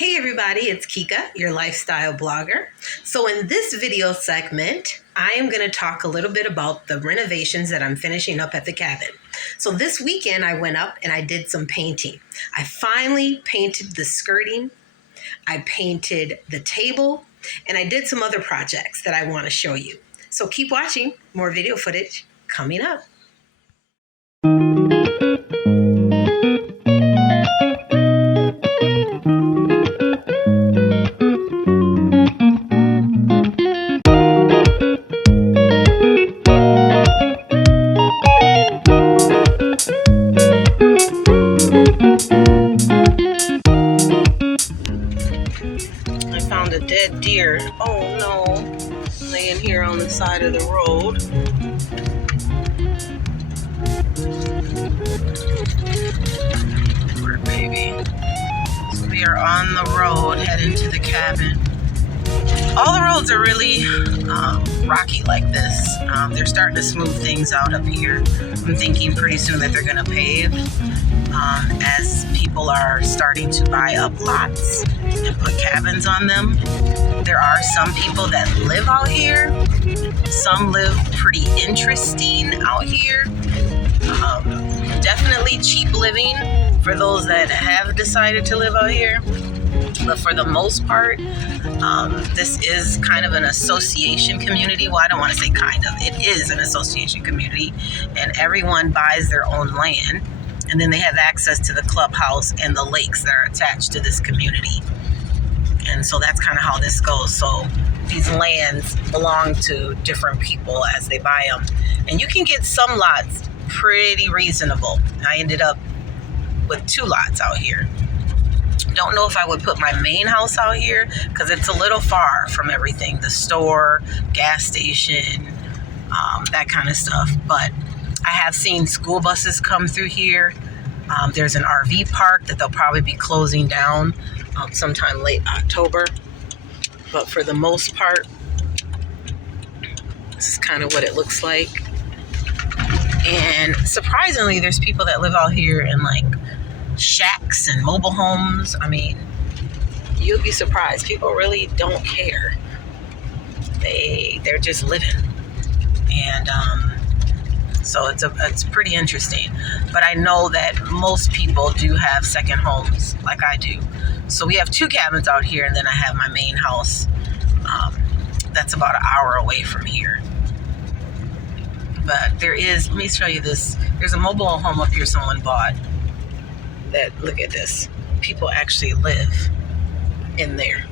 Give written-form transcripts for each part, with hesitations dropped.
Hey everybody, it's Kika, your lifestyle blogger. So in this video segment, I am going to talk a little bit about the renovations that I'm finishing up at the cabin. So this weekend I went up and I did some painting. I finally painted the skirting, I painted the table, and I did some other projects that I want to show you. So keep watching, more video footage coming up. A dead deer. Oh no, laying here on the side of the road. Poor baby. So we are on the road heading to the cabin. All the roads are really rocky like this. They're starting to smooth things out up here. I'm thinking pretty soon that they're going to pave as people are starting to buy up lots and put cabins on them. There are some people that live out here. Some live pretty interesting out here. Definitely cheap living for those that have decided to live out here. But for the most part, this is kind of an association community. Well, I don't want to say kind of. It is an association community, and everyone buys their own land, and then they have access to the clubhouse and the lakes that are attached to this community. And so that's kind of how this goes. So these lands belong to different people as they buy them. And you can get some lots pretty reasonable. I ended up with 2 lots out here. Don't know if I would put my main house out here because it's a little far from everything. The store, gas station, that kind of stuff. But I have seen school buses come through here. There's an RV park that they'll probably be closing down sometime late October. But for the most part, this is kind of what it looks like. And surprisingly, there's people that live out here in like shacks and mobile homes. I mean, you'd be surprised. People really don't care. They're just living. And so it's pretty interesting. But I know that most people do have second homes like I do. So we have 2 cabins out here, and then I have my main house that's about an hour away from here. But there is, let me show you this. There's a mobile home up here someone bought. That, look at this. People actually live in there.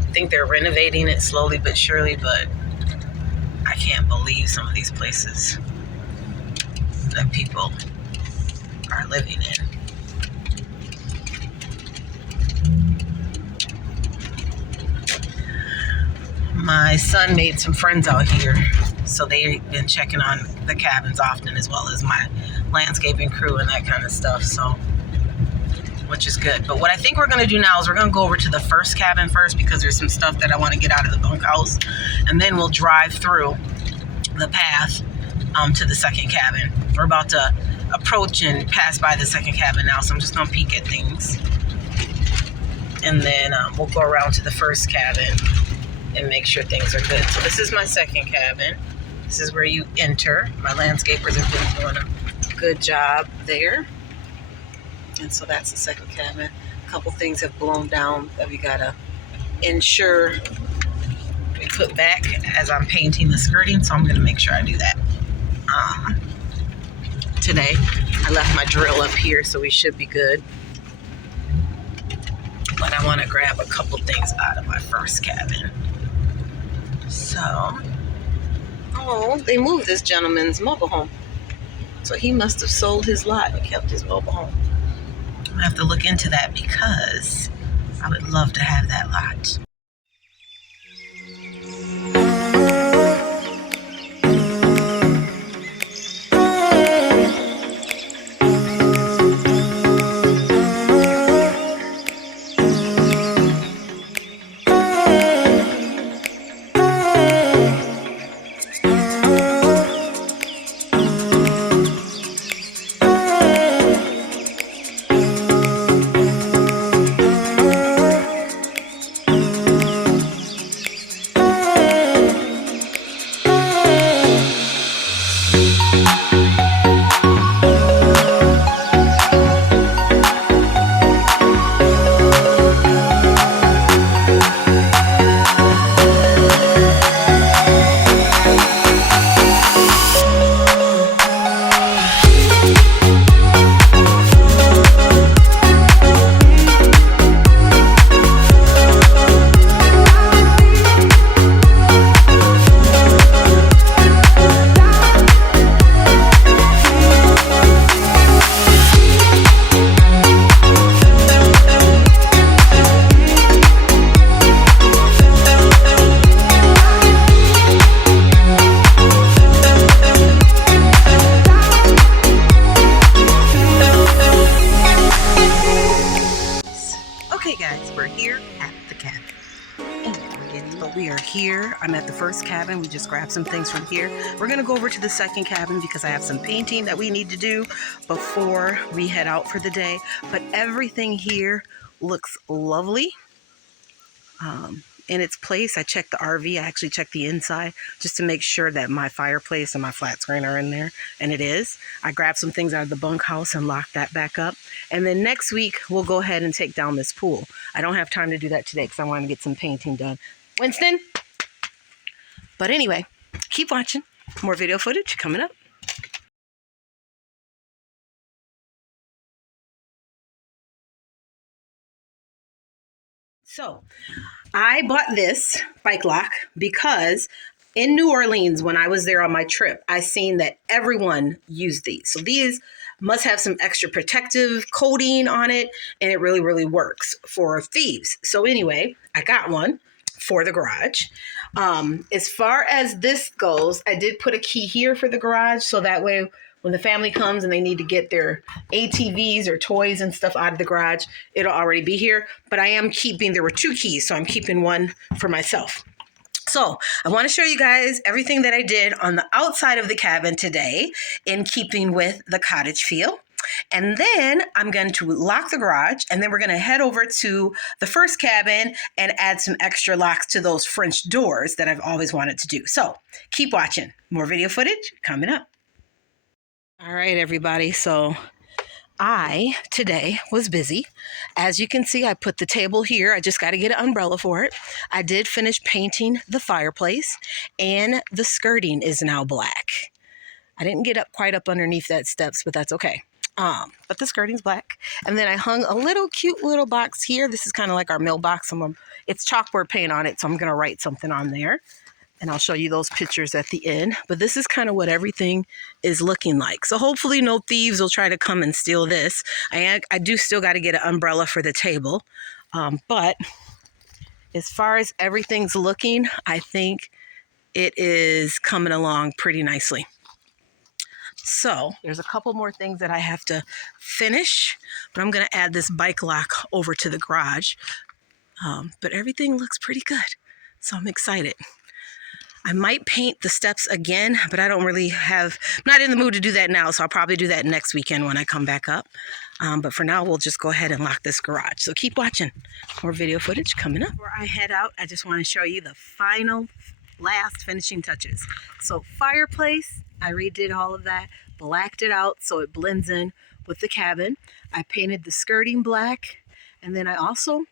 I think they're renovating it slowly but surely, but I can't believe some of these places that people are living in. My son made some friends out here, so they've been checking on the cabins often, as well as my landscaping crew and that kind of stuff, so, which is good. But what I think we're going to do now is we're going to go over to the first cabin first, because there's some stuff that I want to get out of the bunkhouse, and then we'll drive through the path to the second cabin. We're about to approach and pass by the second cabin now, so I'm just going to peek at things, and then we'll go around to the first cabin and make sure things are good. So this is my second cabin. This is where you enter. My landscapers have been doing a good job there. And so that's the second cabin. A couple things have blown down that we gotta ensure we put back as I'm painting the skirting, so I'm gonna make sure I do that. Today, I left my drill up here, so we should be good. But I wanna grab a couple things out of my first cabin. So, oh, they moved this gentleman's mobile home. So he must have sold his lot and kept his mobile home. I have to look into that because I would love to have that lot. Okay guys, we're here at the cabin. But we are here. I'm at the first cabin. We just grabbed some things from here. We're gonna go over to the second cabin because I have some painting that we need to do before we head out for the day. But everything here looks lovely. In its place, I checked the RV. I actually checked the inside just to make sure that my fireplace and my flat screen are in there, and it is. I grabbed some things out of the bunkhouse and locked that back up. And then next week, we'll go ahead and take down this pool. I don't have time to do that today because I want to get some painting done. Winston? But anyway, keep watching. More video footage coming up. So, I bought this bike lock because in New Orleans, when I was there on my trip, I seen that everyone used these. So these must have some extra protective coating on it, and it really, really works for thieves. So anyway, I got one for the garage. As far as this goes, I did put a key here for the garage, so that way when the family comes and they need to get their ATVs or toys and stuff out of the garage, it'll already be here. But I am keeping, there were 2 keys, so I'm keeping one for myself. So I want to show you guys everything that I did on the outside of the cabin today in keeping with the cottage feel. And then I'm going to lock the garage, and then we're going to head over to the first cabin and add some extra locks to those French doors that I've always wanted to do. So keep watching. More video footage coming up. All right, everybody. So I today was busy. As you can see, I put the table here. I just got to get an umbrella for it. I did finish painting the fireplace, and the skirting is now black. I didn't get up quite up underneath that steps, but that's okay. But the skirting's black. And then I hung a little cute little box here. This is kind of like our mailbox. It's chalkboard paint on it, so I'm going to write something on there. And I'll show you those pictures at the end. But this is kind of what everything is looking like. So hopefully no thieves will try to come and steal this. I do still got to get an umbrella for the table. But as far as everything's looking, I think it is coming along pretty nicely. So there's a couple more things that I have to finish. But I'm going to add this bike lock over to the garage. But everything looks pretty good. So I'm excited. I might paint the steps again, but I don't really I'm not in the mood to do that now, so I'll probably do that next weekend when I come back up. But for now, we'll just go ahead and lock this garage. So keep watching. More video footage coming up. Before I head out, I just want to show you the last finishing touches. So fireplace, I redid all of that, blacked it out so it blends in with the cabin. I painted the skirting black, and then I also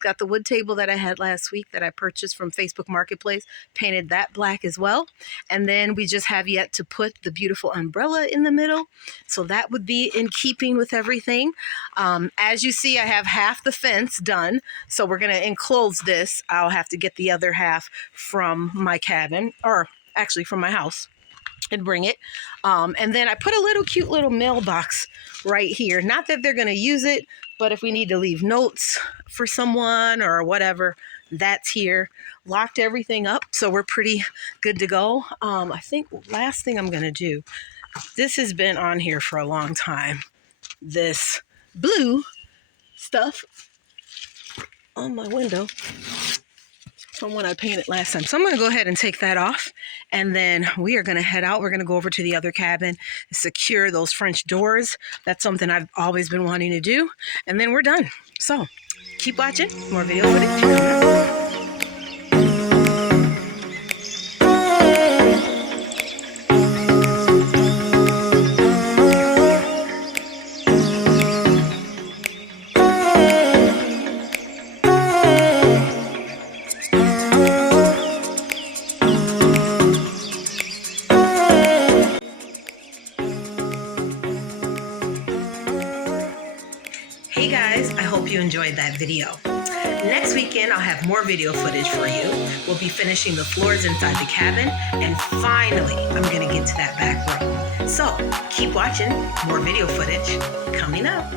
got the wood table that I had last week that I purchased from Facebook Marketplace, painted that black as well. And then we just have yet to put the beautiful umbrella in the middle. So that would be in keeping with everything. As you see, I have half the fence done. So we're going to enclose this. I'll have to get the other half from my cabin, or actually from my house, and bring it. And then I put a cute little mailbox right here. Not that they're going to use it, but if we need to leave notes for someone or whatever, that's here. Locked everything up, so we're pretty good to go. I think last thing I'm going to do, this has been on here for a long time, this blue stuff on my window from when I painted last time. So I'm going to go ahead and take that off, and then we are going to head out. We're going to go over to the other cabin and secure those French doors. That's something I've always been wanting to do, and then we're done. So keep watching. More video footage. Hey guys, I hope you enjoyed that video. Next weekend, I'll have more video footage for you. We'll be finishing the floors inside the cabin, and finally, I'm gonna get to that back room. So keep watching, more video footage coming up.